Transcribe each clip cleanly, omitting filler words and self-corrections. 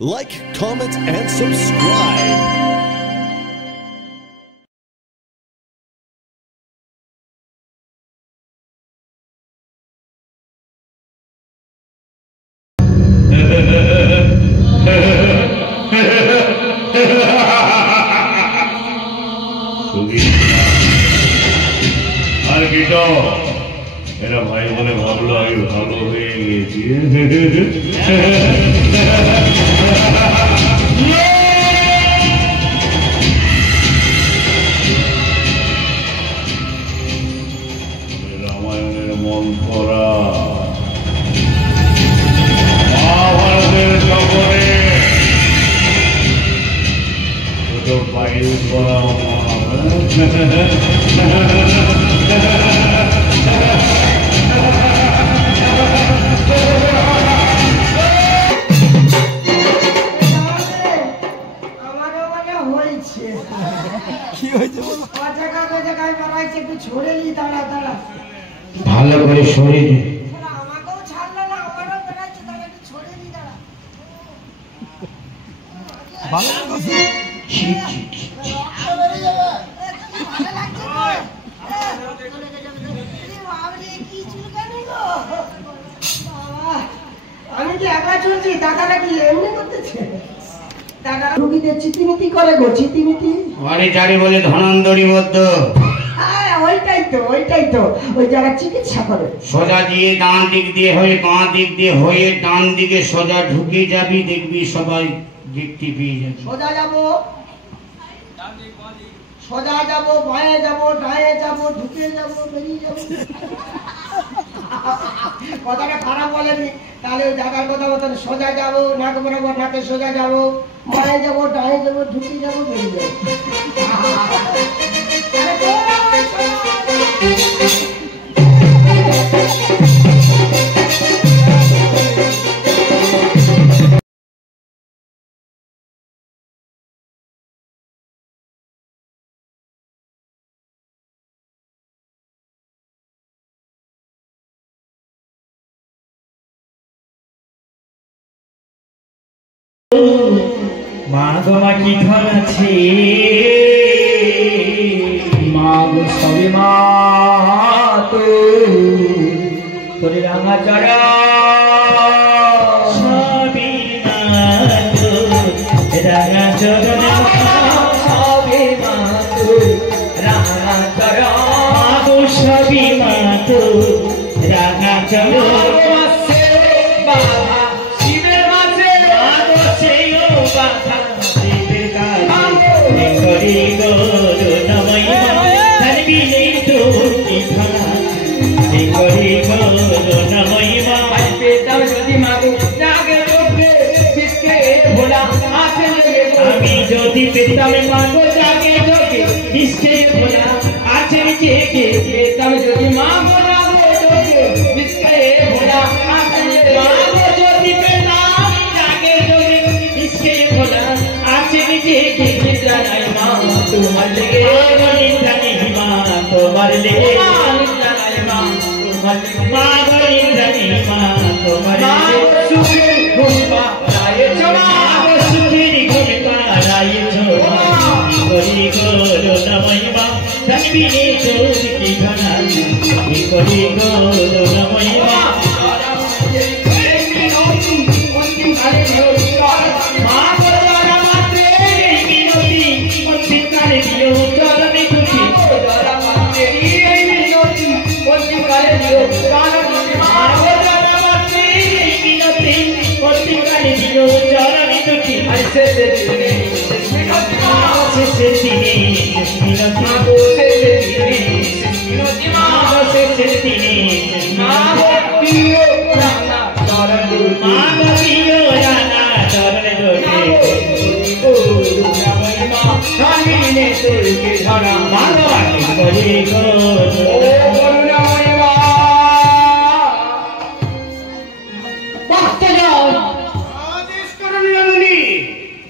Like, comment, and subscribe. আর কি তো এরা ভাই বলে ভাবলো আমি ভালো হয়ে গেছি। রামায়ণের মন করা মহাভারতের জগরে বাইরে করা ভালো করে সরে আমি কি একা চলছি? দাদারা কি এমনি করতেছে? দাদারা রুগীদের চিতিমিতি করে গো, চিতিমিতি। বাড়ি চারি বলে ধনন্দরী বদ্ধ। হ্যাঁ, ওইটাই তো ওই যারা চিকিৎসা করে। সোজা দিয়ে ডান দিক দিয়ে হয়ে বাঁ দিক দিয়ে হয়ে ডান দিকে সোজা ঢুকে যাবি, দেখবি সবাই দেখতে পেয়ে যাবে। সোজা যাবো বাঁয়ে যাবো ডায়ে যাবো ঢুকে যাবো বেরিয়ে যাবো। কথাটা খারাপ বলেনি। তাহলে ওই জায়গার কথা মতন সোজা যাবো, নাক বরাবর নাকে সোজা যাবো, বাঁয়ে যাবো ডায়ে যাবো ঢুকে যাবো বেরিয়ে যাবো। মা গো মা কি ঘর আছে, মা গো সবে মা তোর রাঙা চড়া সবে মা রাঙা চরণ সবে মা রাঙা চড়া গো সবে মা রাঙা চরণ আমি যদি পেতাম মাগো জাগে যোগে নিশ্চে ভোলা আছে জেগে পেতাম যদি মাগো জাগে যোগে নিশ্চে ভোলা আছে মাগো যদি পেতাম জাগে যোগে নিশ্চে ভোলা আছে জেগে নিদ্রা নাই মা তোমার লেগে নিদ্রা নেই মা তোমার লেগে নিদ্রা নাই মা তোমার মা নিদ্রা নেই মা তোমার সুখে ঘুমা রায়ে চলা সুখের ঘুমে পাড়ায় ছোড়া করি গোলো নময়মা জানবি তোর কি ঘনা করি গোলো নময়মা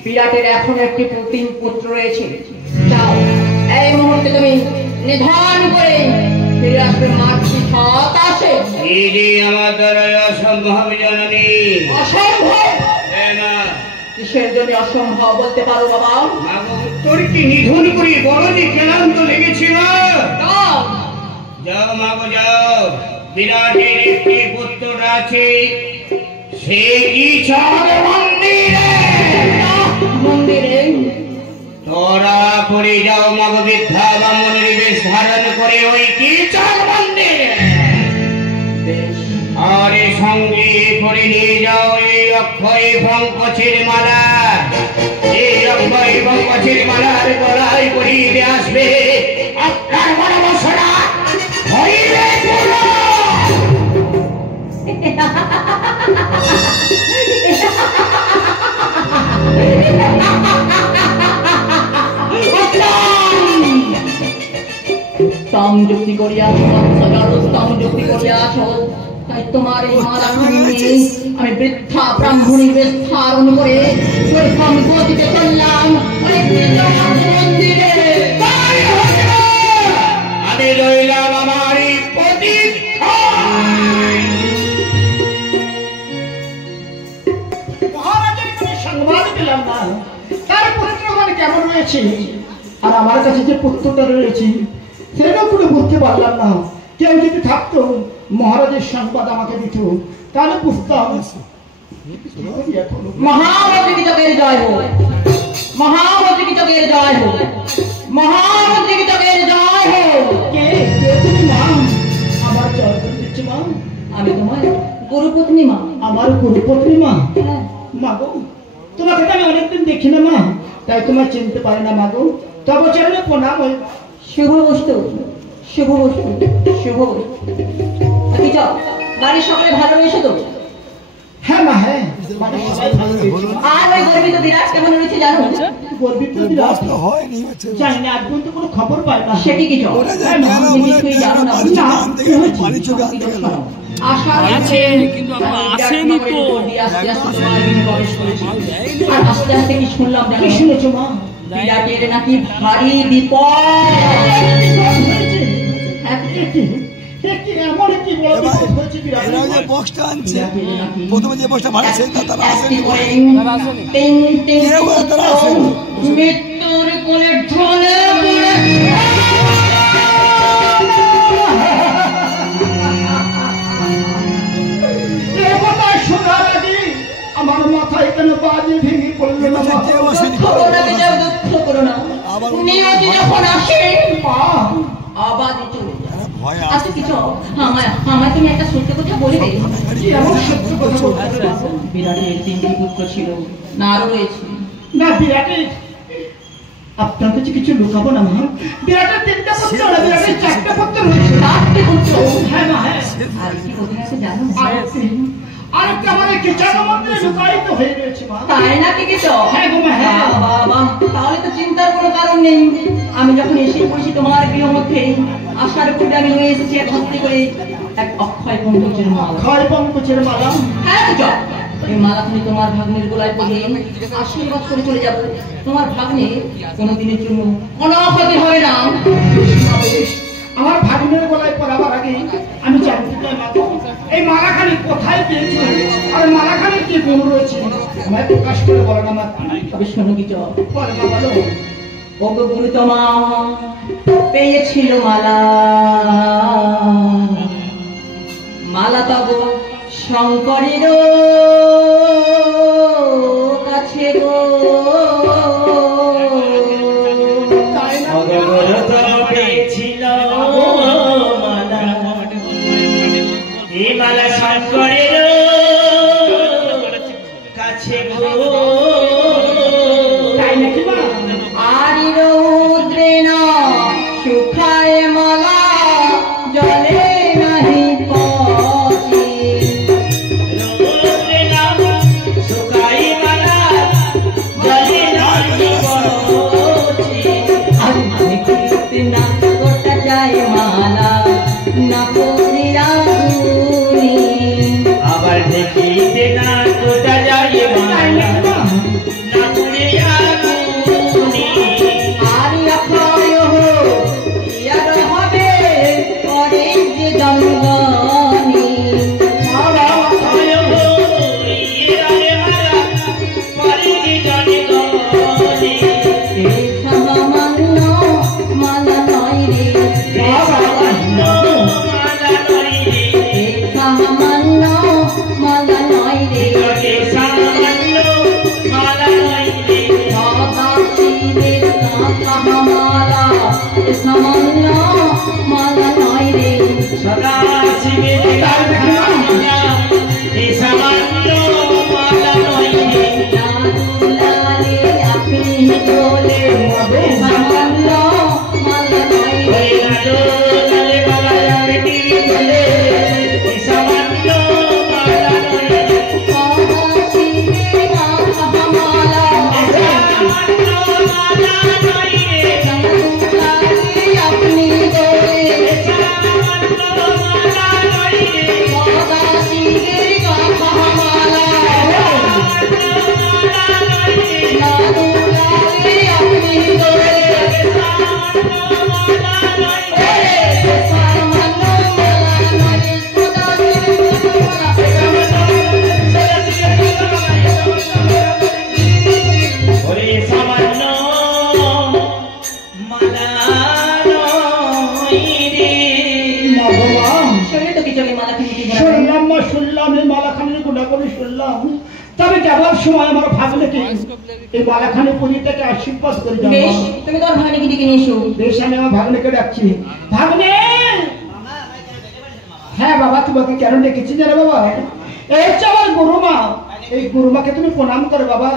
বিরাটের এখন একটি পুত্র রয়েছে। যাও এই মুহূর্তে তুমি নিধন করে ফিরে আসবে মাতৃ হতাশে। এই যে আমার দ্বারা অসম্ভব জননী। অসম্ভব? না কিসের জন্য অসম্ভব বলতে পারো বাবা? তোর কি নিধন করি বড়দি ক্লান্ত লেগেছিল? যাও যাও মাগো যাও, বিরাটের একটি পুত্র আছে, সে ইচ্ছার মন্দিরে মন্দিরে তোরা করে যাও মাগো, বৃদ্ধা ব্রাহ্মণের বেশ ধারণ করে ওই কিচার মন্দিরে, আরে সঙ্গে করে নিয়ে যাও এই অক্ষয় পঙ্কজের মালা। এই অক্ষয় পঙ্কজের মালার গলায় পরিয়ে আসবে আপনার মনোবাসনা হইবে পূর্ণ। স্তম যুক্তি করিয়াছ, স্তম যুক্তি করিয়াছ, তাই তোমার এই মালা আমি বৃদ্ধা ব্রাহ্মণীর বেশ ধারণ করে প্রথম গতিতে চললাম ওই মন্দিরে। আমি রইলাম আমার এই মহারাজের কোনো সংবাদ পেলাম না, তার পুত্রগণ কেমন রয়েছে, আর আমার কাছে যে পুত্রটা রয়েছে সেটাও পুরো বুঝতে পারলাম না। কেউ যদি থাকতো মহারাজের সংবাদ আমাকে দিত, তাহলে বুঝতাম। মহামন্ত্রী কীচকের জয় হোক, মহামন্ত্রী কীচকের জয় হোক, মহামন্ত্রী কীচকের জয় হোক। কে কে তুমি মা? আমার জয় করে দিচ্ছে মা। আমি তোমার গুরুপত্নী মা। আমার গুরুপত্নী মা? হ্যাঁ। মাগো, তোমাকে তো আমি অনেকদিন দেখি না মা, তাই তোমার চিনতে পারি না মাগো। তবে চরণে প্রণাম। শুভ বস্তু, শুভ বস্তু, শুভ বস্তু। কি চাও? বাড়ির সকলে ভালোবেসে তো? হ্যাঁ মা, হ্যাঁ মানে সবাই ভালো রয়েছে। আর ওই গর্বিত বিরাট কেমন রয়েছে জানো? গর্বিত বিরাট জানি না, আজ পর্যন্ত কোনো খবর পাই না। সেটি কি চাও? হ্যাঁ মা, তুমি কিছুই জানো না। আশার কিন্তু আসেনি তো। আস্তে আস্তে তোমার দিন বয়স হয়েছে। আর আস্তে আস্তে কি শুনলাম জানো? কি শুনেছো মা? বিরাটের নাকি ভারী বিপদ। এমন কি বড় বিপদ হয়েছে বিরাট? বক্সটা আনছে প্রথমে যে বক্সটা ভাড়া সেই তারা আসেনি। মৃত্যুর কোলে ঢলে পড়ে শোনার আগে আমার মাথায় কেন বাজে ভেঙে পড়লো না? দুঃখ করো না, নিয়তি যখন আসে আবাদে চলে যায়। আচ্ছা কিছু আমার তুমি একটা সত্য কথা বলে দে। এমন সত্য কথা বলতে? বিরাটের 3টি পুত্র ছিল, না আরো রয়েছে? না বিরাটের আপনার কাছে কিছু লুকাবো না মা। বিরাটের 3টা পুত্র না, বিরাটের 4টা পুত্র রয়েছে। 4টে পুত্র? হ্যাঁ মা, হ্যাঁ। আর কি কোথায় আছে জানো? আরেকটা আমাদের কিচেন মধ্যে লুকায়িত হয়ে রয়েছে মা। তাই নাকি কিছু? হ্যাঁ গো মা, হ্যাঁ। বাবা, তাহলে তো চিন্তার কোনো কারণ নেই। আমি যখন এসে পড়েছি তোমার গৃহ মধ্যে, আসার পূর্বে আমি নিয়ে এসেছি এক হস্তে করে এক অক্ষয় পঙ্কজের মালা। ক্ষয় পঙ্কজের মালা? হ্যাঁ কিছু এই মালা তুমি তোমার ভাগ্নের গোলায় পরিয়ে আশীর্বাদ করে চলে যাবো। তোমার ভাগ্নে কোনোদিনের জন্য কোনো ক্ষতি হবে না। আমার ভাগ্নের গলায় পরাবার আগে আমি জানতে চাই মা, এই মালাখানি কোথায় পেয়েছো, আর মালাখানি কি গুণ রয়েছে আমায় প্রকাশ করে বলো না মা। তবে শোনো কিছু বলো মা, বলো। ওগো গুরু তোমা পেয়েছিল মালা, মালা তব শঙ্করের কাছে গো। পেয়েছিল মালা, এই মালা শঙ্করের কাছে গো। তাই নাকি মা? আরি রৌদ্রেণ সুখায় মালা জলে নাহি পচে। রৌদ্রেণ সুখায় মালা জলে নাহি পচে। আমি কীর্তি না করতে যাই মালা না করিয়া গুণী। আবার দেখিতে না কোথা যায় মালা যাবার সময় আমার ভাগ্নেকে এই মালাখানি পরিটাকে আশীর্বাদ করে যাবো। বেশ, তুমি তোর ভাগ্নেকে ডেকে নিয়ে এসো। বেশ, আমি আমার ভাগ্নেকে ডাকছি। ভাগ্নে! হ্যাঁ বাবা, তোমাকে কেন ডেকেছি জানো বাবা? এই হচ্ছে আমার গুরুমা। এই গুরুমাকে তুমি প্রণাম করো বাবা।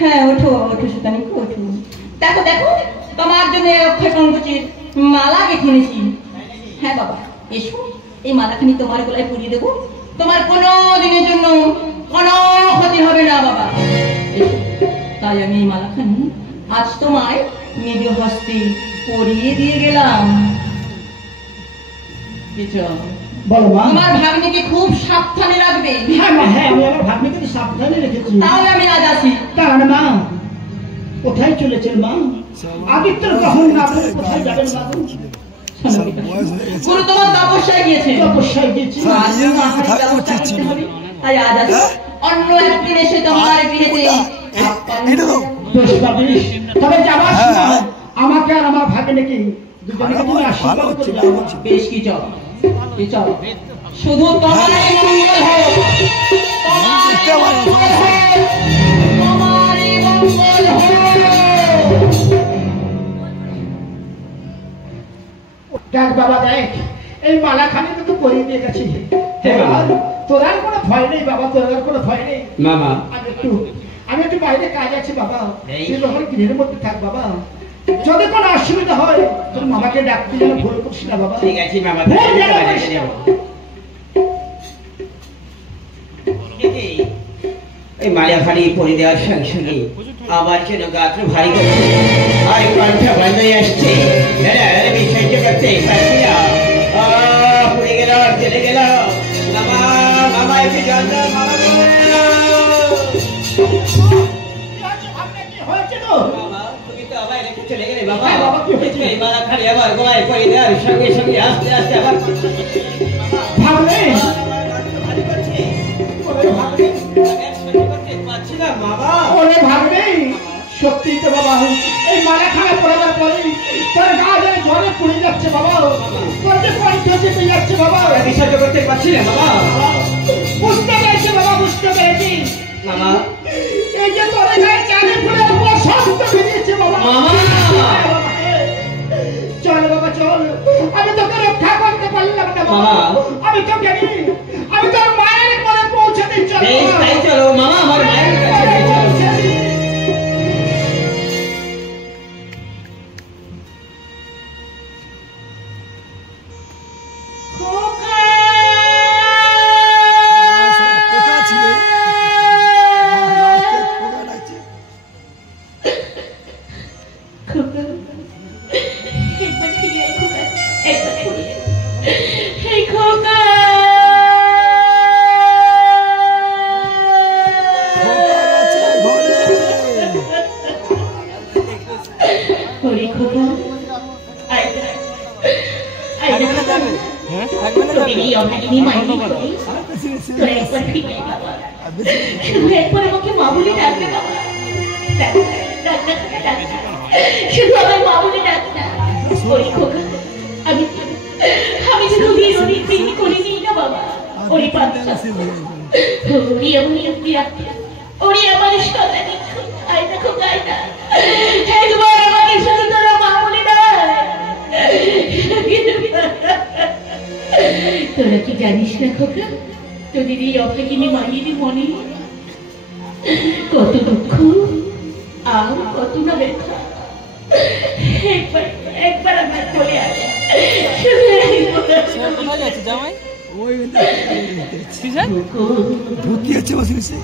হ্যাঁ, ওঠো ওঠো সুতানি, ওঠো। দেখো দেখো, তোমার জন্য অক্ষয় কঙ্কচের মালা গেঁথে এনেছি। হ্যাঁ বাবা, এসো, এই মালাখানি তোমার গলায় পরিয়ে দেবো। তোমার কোনো দিনের জন্য কোনো ক্ষতি হবে না বাবা। এসো, তাই আমি এই মালাখানি আজ তোমায় নিজ হস্তে পরিয়ে দিয়ে গেলাম। বলো মা। আমার ভাগ্নিকে খুব সাবধানে রাখবে। হ্যাঁ মা, হ্যাঁ, আমি আমার ভাগ্নিকে তো সাবধানে রেখেছি। তাহলে আমি আজ আসি। কারণ মা, কোথায় চলেছেন মা? আদিত্যের গ্রহণ না করে কোথায় যাবেন মা? গুরু তোমার তপস্যায় গিয়েছে। তপস্যায় গিয়েছি। তাই আজ আসি। অন্য একদিন এসে তোমার গৃহেতে তবে যাবার সময় আমাকে আর আমার ভাগ্নেকে দুজনকে তুমি আশীর্বাদ করে দাও। বেশ, কি চল, কি চল, শুধু তোমারই মঙ্গল হোক, তোমারই মঙ্গল হোক, তোমারই মঙ্গল হোক। দেখ বাবা, দেখ, এই মালাখানি তো পরিয়ে দিয়ে গেছি। তোর আর কোনো ভয় নেই বাবা, তোর আর কোনো ভয় নেই। মামা, আমি একটু বাইরে কাজ আছে বাবা, তুই তখন গৃহের মধ্যে থাক বাবা। যদি কোনো অসুবিধা হয় তোর মামাকে ডাকতে যেন ভুল করছি না বাবা। ঠিক আছে মামা। এই মালাখানি পরে দেওয়ার সঙ্গে সঙ্গে আমার যেন গাত্র ভারী করছে আর কণ্ঠ বন্ধ হয়ে আসছে। আমি সহ্য করতে পারছি না। পড়ে গেল, চলে গেল। মামা, মামা একটু জল দাও, মামা। মামা, তুমি তো আবার রেখে চলে গেলে বাবা। এই মালাখানি আবার গলায় পরে দেওয়ার সঙ্গে সঙ্গে আস্তে আস্তে আবার ভাবলে ওরে ভাবলে সত্যি তো বাবা, এই মালাখানা পড়াবার পরে তোর গা যেন জ্বরে পড়ে যাচ্ছে বাবা, তোর যে কণ্ঠ চেপে যাচ্ছে বাবা। বিশ্বাস করতে পারছি না বাবা। বুঝতে পেরেছি বাবা, বুঝতে পেরেছি মামা। এই যে তোর গায়ে চালে ফুলে পুরো শক্ত বেরিয়েছে বাবা। চল বাবা চল, আমি তোকে রক্ষা করতে পারলাম না বাবা। আমি তোকে আমি তোর মায়ের ঘরে পৌঁছে দিই। চল তাই চলো মামা, আমার মায়ের কাছে শুধু আমার মা বলে ডাক না। আমি শুধু করিনি না বাবা। ওরে বাচ্চা, ওরে আমার সন্তানি, আয় দেখো গায় না, একবার আমাকে শুধু তোরা মা বলে ডাক। তোরা কি জানিস না খোকা, তোদের এই অভাগিনী মায়ের মনে কত দুঃখ আর কত না ব্যথা। একবার আমার বলে আসে ভর্তি আছে বসে বসে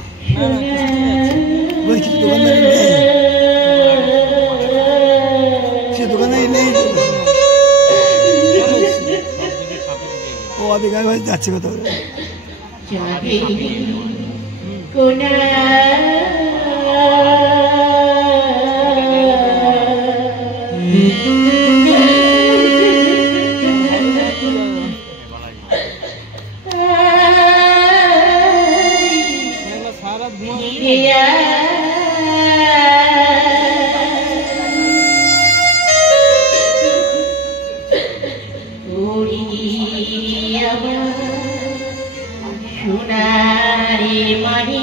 সে দোকানে নেই। ও আবে গায়ে ভাই যাচ্ছে কথা সোনারে মানি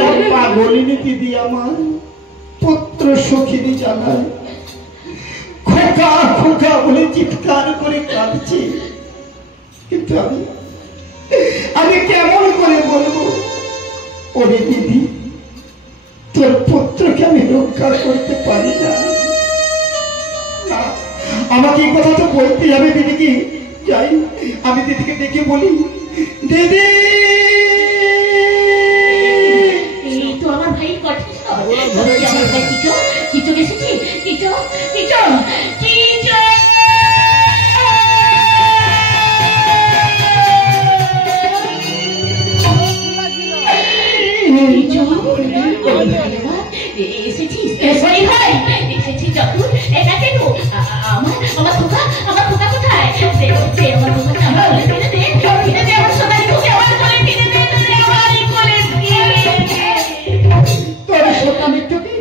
না পাগলিনী দিদি আমার পুত্র সখিনী জানায় খোকা খোকা বলে চিৎকার করে কাঁদছে, কিন্তু আমি কেমন করে বলবো ওরে দিদি তোর পুত্রকে আমি রক্ষা করতে পারি না। আমাকে এই কথা তো বলতেই হবে দিদিকে। যাই আমি দিদিকে দেখে বলি, দিদি তো আমার ভাই কঠিন আমার ভাই কিচো কিচো এসেছি, কিচো কিচো কিচো এসেছিস ভাই, এসেছি যখন এটা কেন আমার খোকা কোথায়? আমার খোকাকে আমার কোলে ফিরে দে, আমার সোনালি খোকা আমার কোলে ফিরে দে, আমার কোলে ফিরে দে। তোর সোনালি খোকা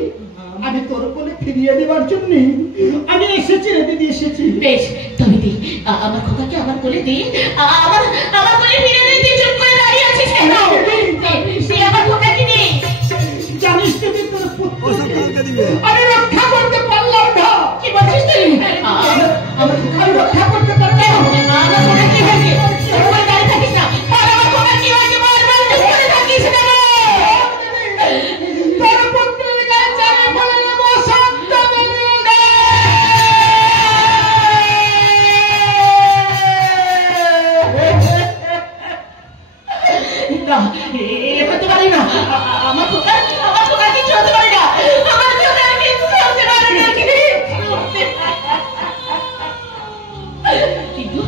আমি তোর কোলে ফিরিয়ে দেবার জন্য আমি এসেছি রে দিদি, এসেছি। বেশ তবে দি আমার খোকাকে আমার কোলে দে, আমার কোলে ফিরে দে। তুই চুপ করে দাঁড়িয়ে আছিস কেন? তুই আমার খোকাকে দে। জানিস তুমি তোর পুত্রকে আমি রক্ষা করতে পারলাম না। কি বলছিস তুই? আমার খোকা রক্ষা করতে পারলাম না। আমার খোকা কি হয়েছে? তোর উপরে দাঁড়িয়ে থাকিস না। আমার খোকা কি হয়েছে? বারবার চুপ করে থাকিস না। তোর পুত্রের গায়ে চালে ফেলে দেব সত্য বেরিয়ে দে। না এ হতে পারে না। আমার খোকা কিছু হতে পারে না। আমার খোকা কিছু হতে পারে না। কিন্তু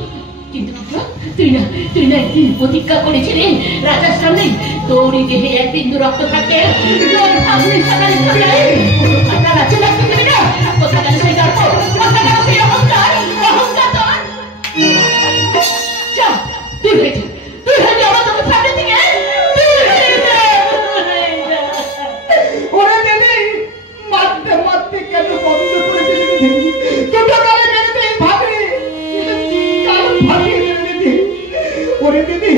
তুই না একদিন প্রতিজ্ঞা করেছিলি রাজার সামনে তোর এই দেহে এক বিন্দু রক্ত থাকবে, তোর ভাবনির সামনে কথা রাজ্য রাখতে দেবে না। কোথা গেল সেই গল্প? কোথা গেল সেই অহংকার তোর? যা তুই হয়েছে আমার তোকে সামনে থেকে ওরে দিদি মারতে মারতে কেন বন্ধ করে দিলি দিদি? দুটো গালে মেরে দে ভাবে কারণ ভাবিয়ে দিলি দিদি। ওরে দিদি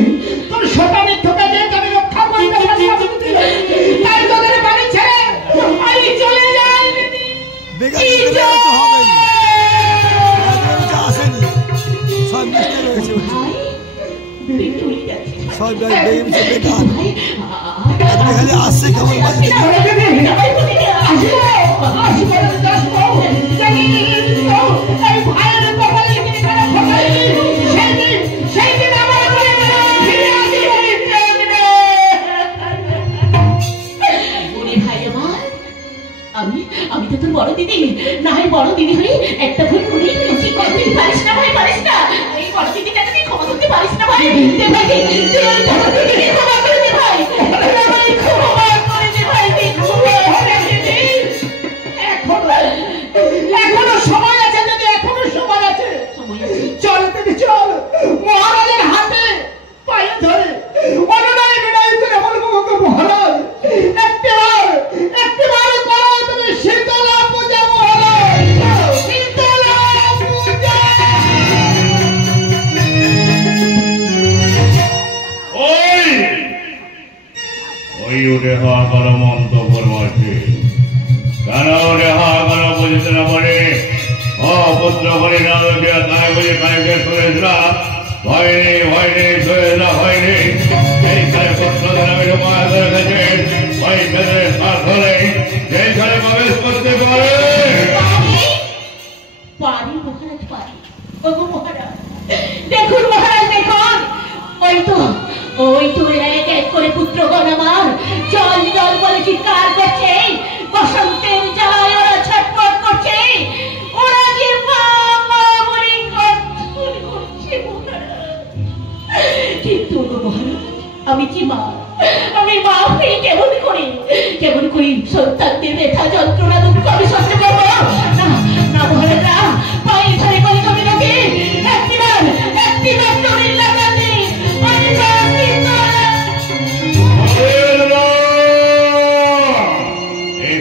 তোর শতানি ঠোকা দিয়ে আমি রক্ষা করতে পারলাম দিদি, তাই তোদের বাড়ি ছেড়ে আমি চলে যাই দিদি। আসেনি সব মিষ্টি রয়েছে, সব বেকার খালি আসছে কেমন বাজে। ওরে দিদি আসবো এই ভাইয়ের কপালে কি করে ফসাই সেই দিন আমার বলে ফিরে আসি। ওরে ভাই আমার, আমি তো তোর বড় দিদি, না হয় বড় দিদি হয়ে একটা ভুল করি ঠিক করতে পারিস না ভাই, পারিস না। এই বড় দিদিটাকে তুই ক্ষমা করতে পারিস না ভাই। দে ভাই তুই ওই বড় দিদিকে ক্ষমা করে দে ভাই, ক্ষমা করে দে ভাই, তুই ক্ষমা করে দে। এখনো সময় আছে দিদি, এখনো সময় আছে। চল দিদি চল, মহারাজের হাতে পায়ে ধরে অনুনয় বিনয় করে বলবো ওকে মহারাজ একটিবার করো তুমি শীতলা পূজা মহারাজ, শীতলা পূজা। ওই উঠে হওয়া করো মন্তব্য মাঠে কেন উঠে হওয়া করো বুঝতে না পারে অপুত্র করে না তাই বুঝে কাইকে শুনেছিলাম ভয় নেই শুনেছিলাম ভয় নেই। এইখানে পুত্র আমি মায়া করে গেছেন ওইখানে স্বার্থ নেই, যেখানে প্রবেশ করতে পারে পারি মহারাজ পারি। ওগো মহারাজ দেখুন মহারাজ দেখুন, ওই তো এক এক করে পুত্রগণ আমার জল জল বলে চিৎকার করছে, বসন্তের জ্বালায় ওরা ছটফট করছে, ওরা যে মা বলে কণ্ঠল করছে মহারাজ। কিন্তু মহারাজ আমি কি মা? আমি মা হয়ে কেমন করে সন্তানদের ব্যথা যন্ত্রণা দুঃখ আমি সহ্য করবো না? না মহারাজ না, পায়ে ধরে বলে তুমি নাকি একটিবার তরির লাগাতে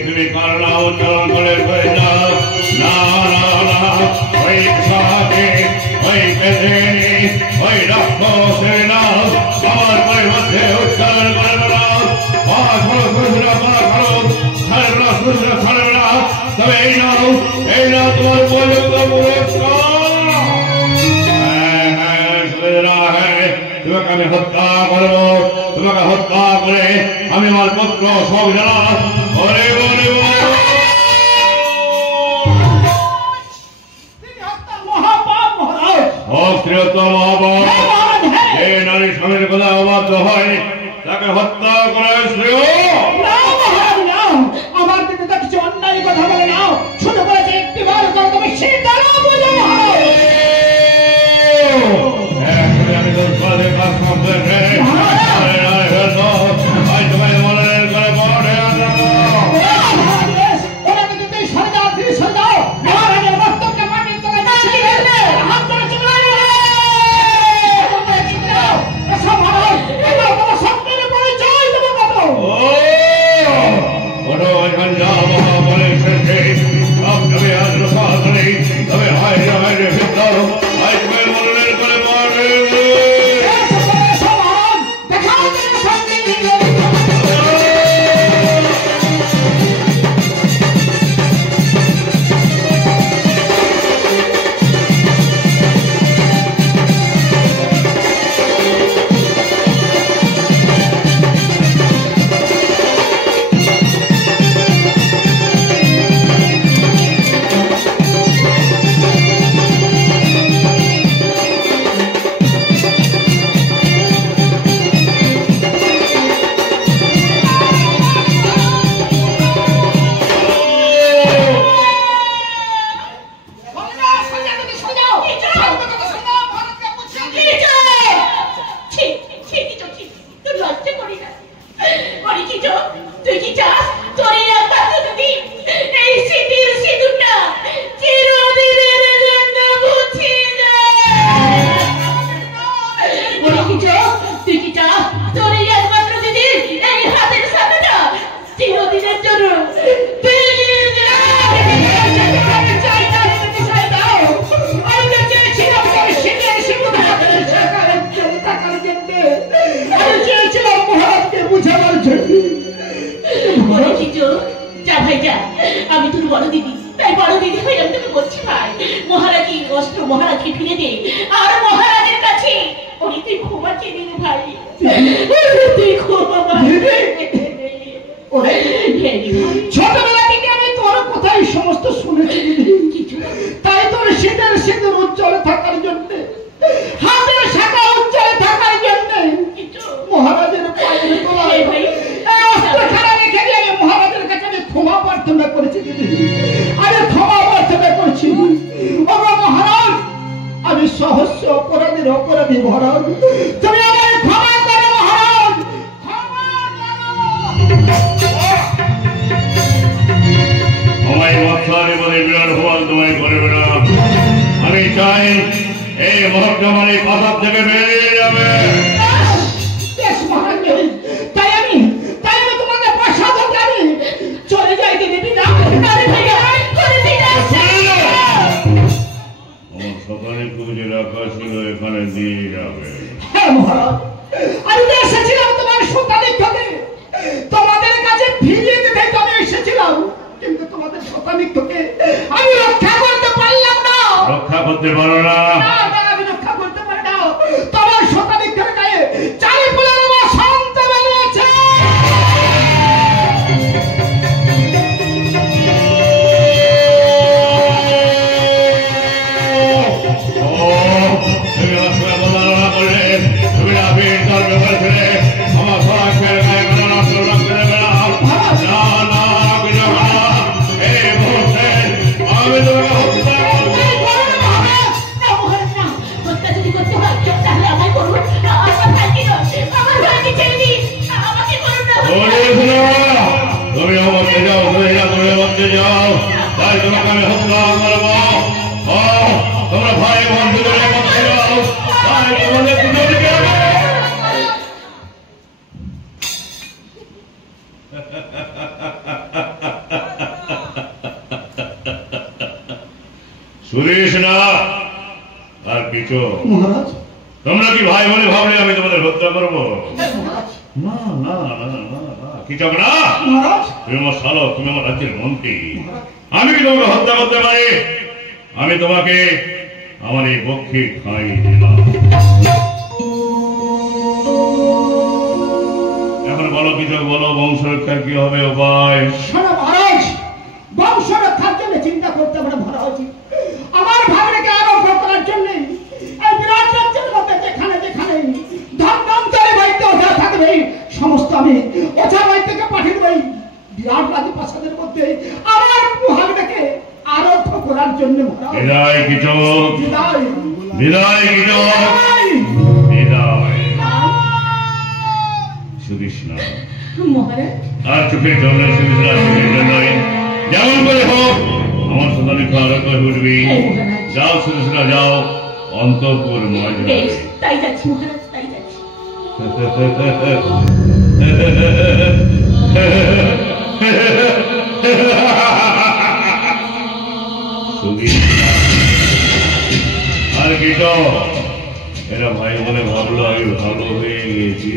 তুমি কারণা উচ্চারণ করে না না না না ওই সাথে ওই পেশে ওই রক্ত না আমার পরিবর্তে উচ্চারণ করবে না তাকে হত্যা করে আমি আমার পুত্র সব জানা নারী স্বামীর কথা অবাধ্য হয় তাকে হত্যা করে আমার দিকে তো কিছু অন্যায় কথা বলে না, শুধু বলেছে একটি বার তুমি সেটাও বোঝো। আমি তো কাজ করতে ছোটবেলা থেকে আমি তোর কথাই সমস্ত শুনেছি, তাই তোর শীতের সিঁদুর উজ্জ্বল থাকার জন্য, হাতের শাখা উজ্জ্বল থাকার জন্য মহারাজের পায়ের তলায় অস্ত্রখানা রেখে দিয়ে আমি মহারাজের কাছে আমি ক্ষমা প্রার্থনা করেছি দিদি, আমি ক্ষমা প্রার্থনা করছি। ও মহারাজ, আমি সহস্র অপরাধীর অপরাধী মহারাজ, তুমি আমার ক্ষমা করো মহারাজ, ক্ষমা করো। আমি চাই এই মুহূর্তে আমার এই পাথর থেকে বেরিয়ে যাবে। তাই আমি তোমাকে পয়সা ধরতে আমি চলে যাই দিদি। সকালে পুজো রাখা ছিল, এখানে দিয়ে যাবে। হ্যাঁ মহারাজ, আমি তো এসেছিলাম তোমার সন্তানের থেকে তোমাদের কাছে ফিরিয়ে দিতে আমি এসেছিলাম, কিন্তু তোমাদের সন্তানের থেকে আমি রক্ষা করতে পারলাম না। রক্ষা করতে পারো না? আমি রক্ষা করতে পারি না। তোমার সন্তানের গায়ে চারি ফুলের বসন্ত বেরিয়েছে। সুরেশ না আর কিছু মহারাজ, তোমরা কি ভাই বলে ভাবলে আমি তোমাদের হত্যা করবো? না না না না না, কিছু না। তুমি আমার শালক, তুমি আমার রাজ্যের মন্ত্রী, আমি কি তোমাকে হত্যা করতে পারি? আমি তোমাকে আমার এই পক্ষে এখন বলো কিছু বলো, বংশ রক্ষার কি হবে উপায়? শোনো মহারাজ, বংশ রক্ষার জন্য চিন্তা করতে পারে মহারাজ। আমার ভাগ্যকে আরোগ্য করার জন্য এই বিরাট রাজ্যের মধ্যে যেখানে যেখানে ধর্মান্তরে বৈদ্য যা থাকবে সমস্ত আমি ওঝা বৈদ্যকে পাঠিয়ে দেবো। বিরাট রাজপ্রাসাদের মধ্যে আমার ভাগ্যকে আরোগ্য করার জন্য মহারাজ। বিদায় কিছু, বিদায় বিদায় কিছু, বিদায় সুদেশনা। মহারাজ আর চোখের জলে সুদেশনা, চোখের জলে যেমন করে হোক আমার সন্তানকে আরোগ্য উঠবি। যাও সুদেশনা যাও, অন্তঃপুর ময় বেশ, তাই যাচ্ছি মহারাজ, তাই যাচ্ছি। আর কি তো এরা ভাই বলে ভাবলো আমি ভালো হয়ে গেছি।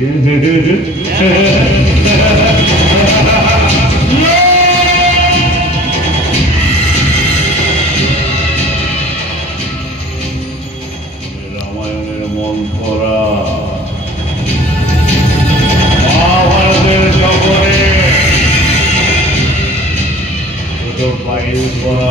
রামায়ণের মন্থরা মহাভারতের জগরে ছোট পাইল করা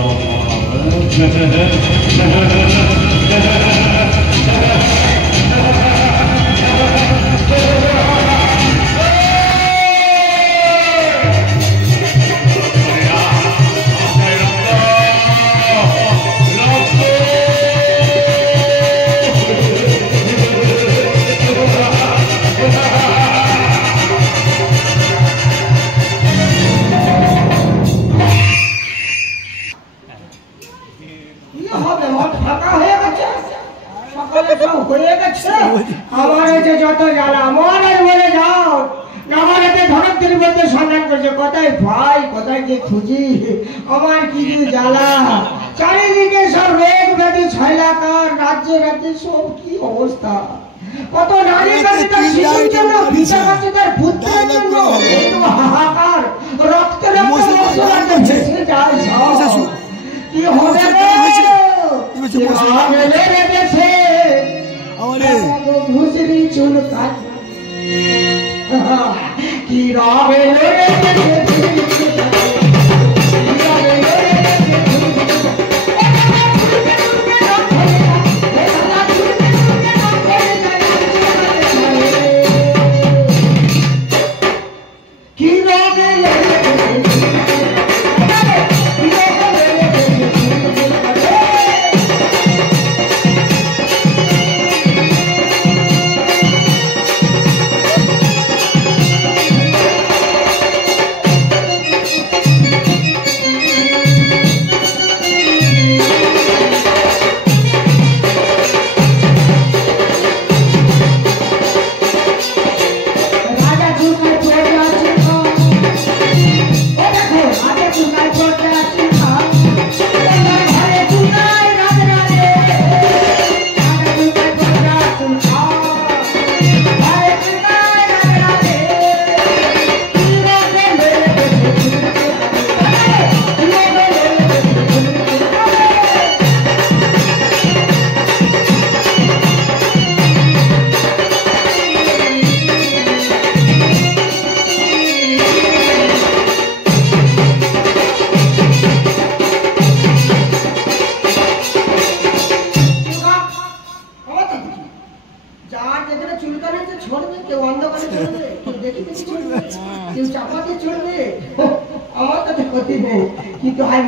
আমার যে যত জ্বালা মহারাজ বলে যাও, আমার এতে ধনত্বের মধ্যে সন্ধান করছে, কোথায় ভাই কোথায় যে খুঁজি, আমার কি যে জ্বালা। চারিদিকে সব রোগ ব্যাধি ছয়লাকার, রাজ্যে রাজ্যে সব কি অবস্থা। কত নারী নারী তার শিশুর জন্য, পিতা কাছে তার পুত্রের জন্য হাহাকার, রক্ত রক্ত রক্ত ভেসে যায় সব। কি হবে রেখেছে ঘুষরি চুল কাট কি রবে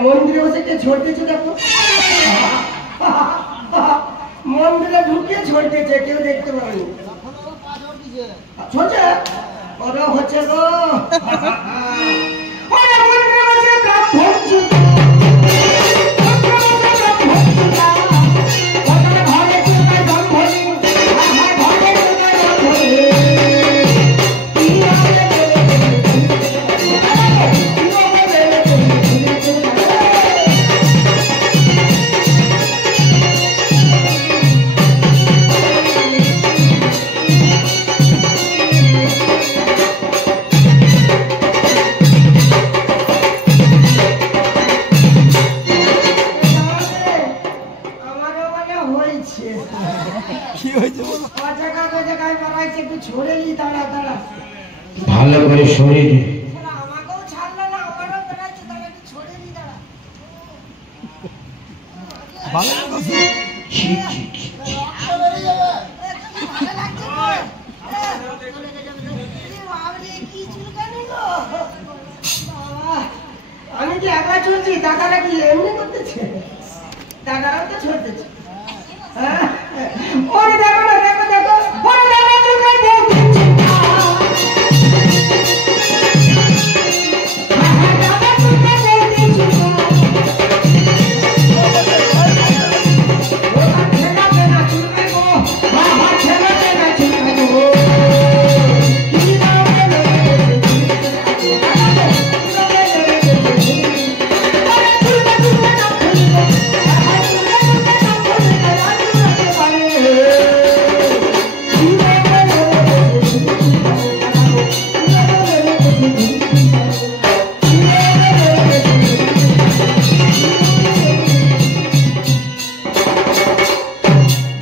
মন্দিরে বসে কে ঝরতেছে দেখো, মন্দিরে ঢুকে ঝরতেছে, কেউ দেখতে পারেনি। ঝরছে ওরা হচ্ছে গো মন্দিরে বসে ব্রাহ্মণ ভালো করে সরে দে। আমাকেও ছাড়লো না, আমারও বেড়াচ্ছে, তাহলে একটু ছড়ে দিই দাঁড়া। ভালো কথা। ছি, ছি, ছি, ছি। রক্ত বেরিয়ে যাবে। ভালো লাগছে না? বাবারে, কি চুলকানি গো। বাবা, আমি কি একা চলছি? দাদারা কি এমনি করতেছে? দাদারাও তো ছড়তেছে। হ্যাঁ? ওরে দেখো না, দেখো দেখো, ওরে দেখো চুলকানি দেখছি।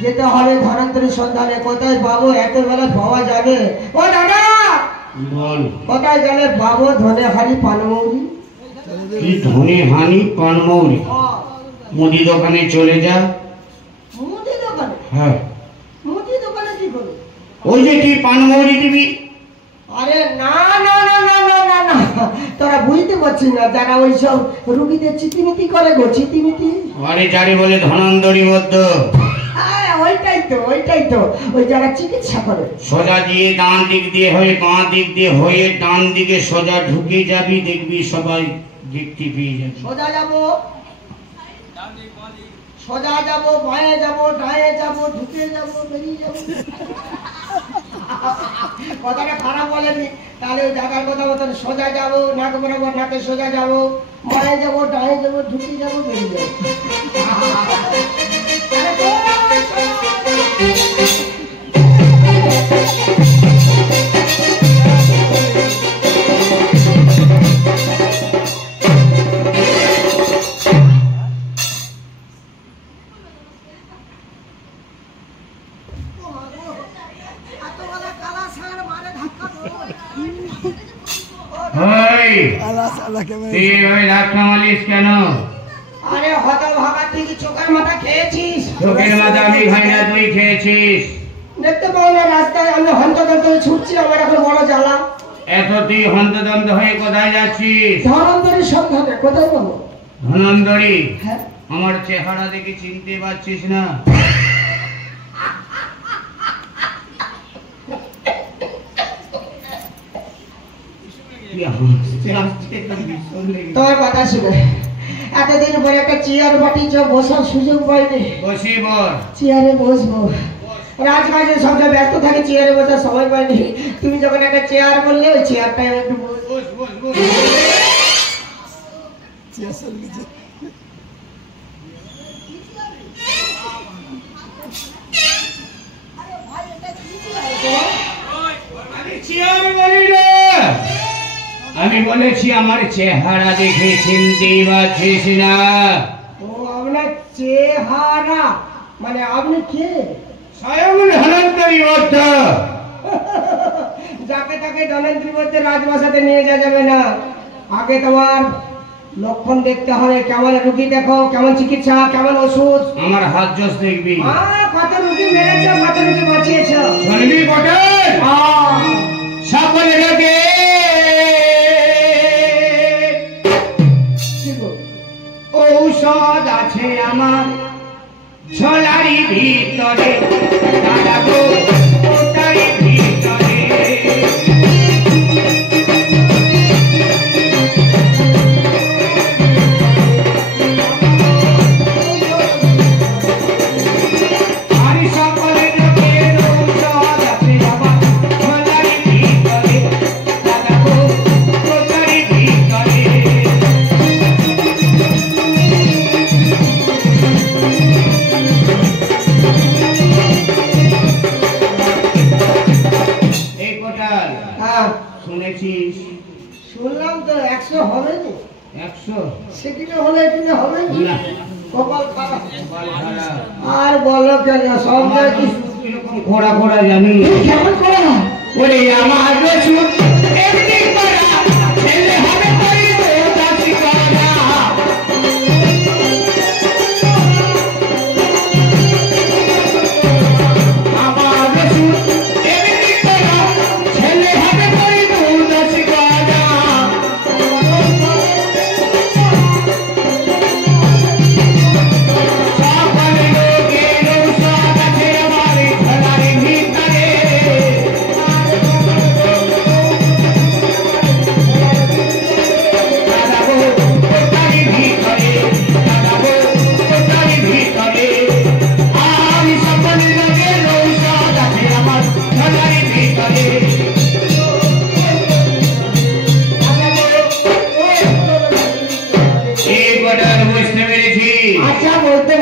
যেতে হবে ধনন্তরী সন্ধানে। কোথায় পাবো? এত বেলা পাওয়া যাবে? ও দাদা, বল কোথায় গেলে পাবো ধনে হাড়ি পানমৌরি? কি ধনে হানি পানমৌরি? মুদি দোকানে চলে যা। মুদি দোকানে? হ্যাঁ, মুদি দোকানে কি করবো? ওই যে তুই পানমৌরি দিবি। আরে না না না না না না না, তোরা বুঝতে পারছিস না, যারা ওইসব রুগীদের চিতিমিতি করে গো, চিতিমিতি। আরে যারে বলে ধনন্দরী বদ্ধ। হ্যাঁ, ওইটাই তো ওই যারা চিকিৎসা করে। সোজা দিয়ে ডান দিক দিয়ে হয়ে বাঁ দিক দিয়ে হয়ে ডান দিকে সোজা ঢুকে যাবি, দেখবি সবাই দেখতে পেয়ে যাবে। সোজা যাবো, সোজা যাবো, বাঁয়ে যাবো, ডায়ে যাবো, ঢুকে যাবো, বেরিয়ে যাবো। কথাটা খারাপ বলেনি। তাহলে ওই জায়গার কথা মতন সোজা যাবো, নাক বরাবর নাকে সোজা যাবো, বাঁয়ে যাবো, ডায়ে যাবো, ঢুকে যাবো, বেরিয়ে যাবো। তুই এভাবে ধাক্কা মারিস কেন? আরে হতভাগা, তুই কি চোখের মাথা খেয়েছিস? চোখের মাথা আমি খাই না, তুই খেয়েছিস। দেখতে পাও না রাস্তায় আমি হন্তদন্ত হয়ে ছুটছি, আমার এখন বড় জ্বালা। এত তুই হন্তদন্ত হয়ে কোথায় যাচ্ছিস? ধনন্তরীর সন্ধানে। কোথায় পাবো? ধনন্দরী, হ্যাঁ, আমার চেহারা দেখে চিনতে পারছিস না? তোমার কথা শুনে এতদিন পরে একটা চেয়ার বাটি বসার সুযোগ পাইনি। বসি বল। চেয়ারে বসবো, রাজকাজে সবটা ব্যস্ত থাকে, চেয়ারে বসার সময় পাইনি। তুমি যখন একটা চেয়ার বললে, ওই চেয়ারটাই আমি একটু বসবো। আমি বলেছি আমার চেহারা দেখে চিনতে পারছিস না? ও, আপনার চেহারা মানে আপনি কে? স্বয়ং ধনন্তরী বদ্ধ। যাকে তাকে ধনন্তরী বদ্ধ রাজবাসাতে নিয়ে যাওয়া যাবে না। আগে তোমার লক্ষণ দেখতে হবে, কেমন রুগী দেখো, কেমন চিকিৎসা, কেমন ওষুধ। আমার হাত জোস দেখবি। কত রুগী মেরেছ, কত রুগী বাঁচিয়েছ। শুনবি পটল? সকলে লোকে ঔষধ আছে আমার ছোলারি ভিতরে, দাদা গো ওটারি ভিতরে। আরে সকলে লোকের ঔষধ আছে আমার ছোলারি ভিতরে, দাদা গো ওটারি ভিতরে। শুনেছিস? শুনলাম তো 100 হবে না। 100 সেদিনে হলে এদিনে হবে না। কপাল খারাপ। কপাল খারাপ। আর বলো কেন, সব এরকম ঘোড়া ঘোড়া জানি কেমন করে ওরে আমার রসুন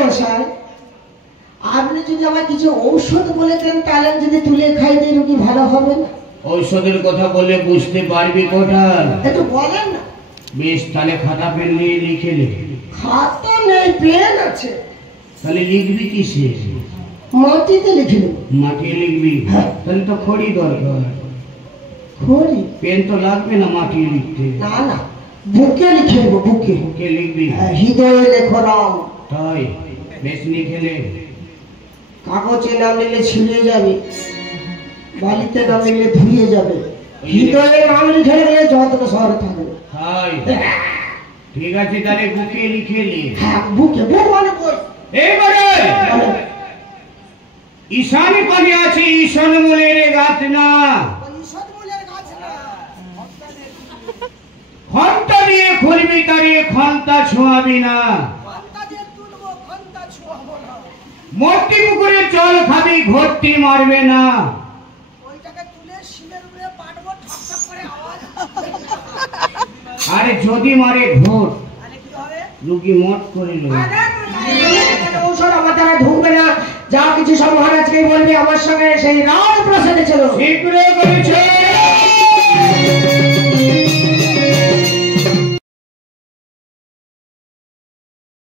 মশাই, আপনি যদি আমার কিছু ঔষধ বলে দেন তাহলে আমি যদি তুলে খাই দিই রোগী ভালো হবে না? ঔষধের কথা বলে বুঝতে পারবি কোটাল? একটু বলেন না। বেশ, তাহলে খাতা পেন নিয়ে লিখে নে। খাতা নেই, পেন আছে। তাহলে লিখবি কিসে? মাটিতে লিখে নেব। মাটি লিখবি? তাহলে তো খড়ি দরকার। খড়ি? পেন তো লাগবে না মাটি লিখতে। না না, বুকে লিখে নেবো। বুকে বুকে লিখবি? হৃদয়ে লেখো রাম। তাই? বেশ, লিখে নে। কাগজে নাম নিলে ছিঁড়ে যাবে, বালিতে নাম নিলে ধুয়ে যাবে। হৃদয়ে নাম লিখে গেলে যত্ন শহরে থাকবে। হাই, ঠিক আছে, তাহলে বুকে লিখে নে। হ্যাঁ, বুকে। বুক মানে বই। এইবারে ঈশানী পানি আছে, ঈশান মূলের গাছ না। ঘন্টা দিয়ে খুলবি তারে, ঘন্টা ছোঁয়াবি না। মূর্তি পুকুরে জল খাবি, ঘটটি মারবে না। আরে যদি মারে ঘট, রুগী মত করে লো। ঔষধ আমার দ্বারা ঢুকবে না। যা কিছু সব মহারাজকে বলবি আমার সঙ্গে সেই রাজপ্রাসাদে চলো। শীঘ্র করেছে।